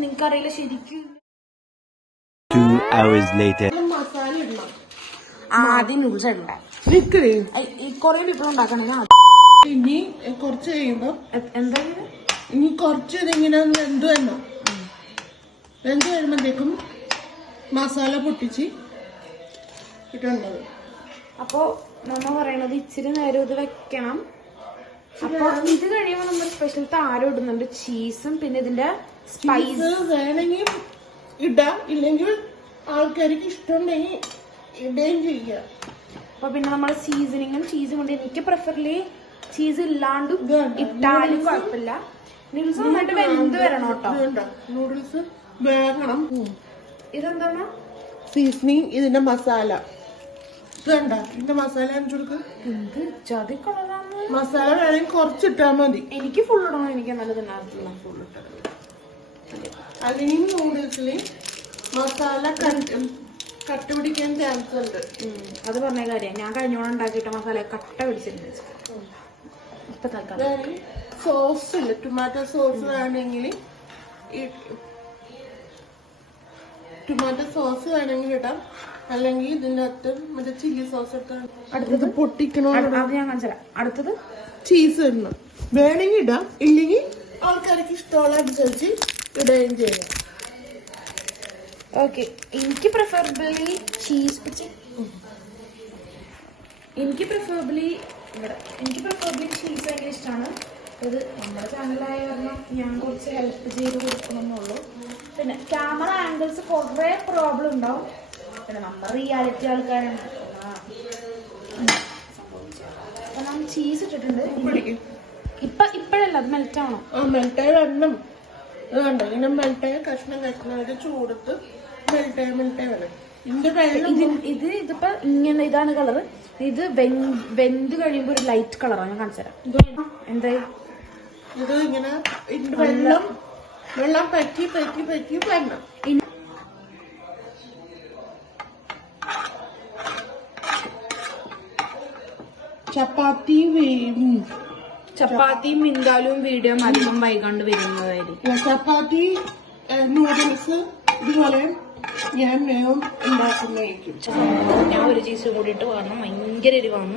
നിങ്ങൾക്കറിയില്ല ശരിക്കും. 2 hours later. Masala ഇടണം. ആദ്യം നൂഡിൽസ് ഉണ്ടായി കൊറേ വിഭവം ഉണ്ടാക്കണേ. ഇനി കുറച്ച് കഴിയുമ്പോ എന്താ ഇനി കുറച്ച് ഇതിങ്ങനെ വെന്ത് കഴിയുമ്പോഴത്തേക്കും മസാല പൊട്ടിച്ച് ഇട്ടുണ്ടത്. അപ്പൊ നമ്മ പറയണത് ഇച്ചിരി നേരം ഇത് വെക്കണം. അപ്പൊ ഇത് കഴിയുമ്പോ നമ്മൾ സ്പെഷ്യൽ താരം ഇടുന്നുണ്ട്, ചീസും പിന്നെ ഇതിന്റെ സ്പൈസ്. വേണമെങ്കിൽ ഇടാം, ഇല്ലെങ്കിൽ ആൾക്കാർക്ക് ഇഷ്ടമുണ്ടെങ്കിൽ ഇടുകയും ചെയ്യാം. അപ്പൊ പിന്നെ നമ്മൾ സീസണിങ്ങും ചീസും കൊണ്ട് എനിക്ക് പ്രിഫർലി ചീസ് ഇല്ലാണ്ട് ഇട്ടാലും കുഴപ്പമില്ല. നൂഡിൽസ് നന്നായിട്ട് വെന്ത് വരണം കേട്ടോ. നൂഡിൽസ് വേഗണം. ഇതെന്താണ് സീസണിങ്, ഇതിന്റെ മസാല. ഇത് കണ്ട ഇതിന്റെ മസാല കാണിച്ചു കൊടുക്ക്. എന്ത് ചതി കളറാണ്. മസാല വേണമെങ്കിൽ കുറച്ചിട്ടാ മതി. എനിക്ക് ഫുൾ ഇടണം, എനിക്ക് നല്ലതുണ്ടാകത്തില്ല ഫുൾ ഇട്ടത്. അല്ലെങ്കിൽ നൂഡിൽസിൽ മസാല കട്ട പിടിക്കാൻ ചാൻസ് ഉണ്ട്. അത് പറഞ്ഞ കാര്യം. ഞാൻ കഴിഞ്ഞോളം ഉണ്ടാക്കിയിട്ട് മസാല കട്ട പിടിച്ചിട്ടുണ്ട്. ഇപ്പൊ തൽക്കാലം സോസ് ഇല്ല, ടൊമാറ്റോ സോസ് വേണമെങ്കിൽ ടൊമാറ്റോ സോസ് വേണമെങ്കിൽ ഇടാം, അല്ലെങ്കിൽ ഇതിന്റെ അകത്ത് മറ്റേ ചില്ലി സോസ് ഇട്ടാൽ. അടുത്തത് പൊട്ടിക്കണോ? അത് ഞാൻ കാണിച്ചുതരാം. അടുത്തത് ചീസ് ഇടണം. വേണമെങ്കിൽ ഇടാം, ഇല്ലെങ്കിൽ ആൾക്കാർക്ക് ഇഷ്ടമുള്ള അനുസരിച്ച് ഇടുകയും ചെയ്യാം. ഓക്കെ. എനിക്ക് പ്രിഫറബിളി ചീസ് ചീസ് ഭയങ്കര ഇഷ്ടമാണ്. ഇത് നമ്മുടെ ചാനലായ കാരണം ഞാൻ കുറച്ച് ഹെൽപ്പ് ചെയ്ത് കൊടുക്കണമെന്നുള്ളൂ. പിന്നെ ക്യാമറ ആംഗിൾസ് കുറേ പ്രോബ്ലം ഉണ്ടാവും. പിന്നെ നമ്മൾ റിയാലിറ്റി ആൾക്കാരാണ്. അപ്പൊ ഞാൻ ചീസ് ഇട്ടിട്ടുണ്ട്. ഇപ്പോഴല്ല, അത് മെൽറ്റ് ആവണം. മെൽറ്റായ വരണം. ഇത് കണ്ടോ, ഇങ്ങനെ മെൽറ്റായ കഷ്ണമായിട്ട് ചൂടത്ത് മെൽറ്റായ വരണം. ഇതിപ്പോ ഇങ്ങനെ ഇതാണ് കളറ്. ഇത് വെന്ത് കഴിയുമ്പോ ഒരു ലൈറ്റ് കളറാണ്. ഞാൻ കാണിച്ചു തരാം. എന്തായി ഇത് ഇങ്ങനെ വെള്ളം പറ്റി വരണം. ചപ്പാത്തിയും മിന്താലും വീഡിയോ അധികം വൈകാണ്ട് വരുന്നതായിരിക്കും. ചപ്പാത്തി നൂഡിൽസ് ഇതുപോലെ ഞാൻ ഉണ്ടാക്കുന്നതായിരിക്കും. ഞാൻ ഒരു ചീസ് കൂടിയിട്ട് വേണം. ഭയങ്കര എരിവാണ്.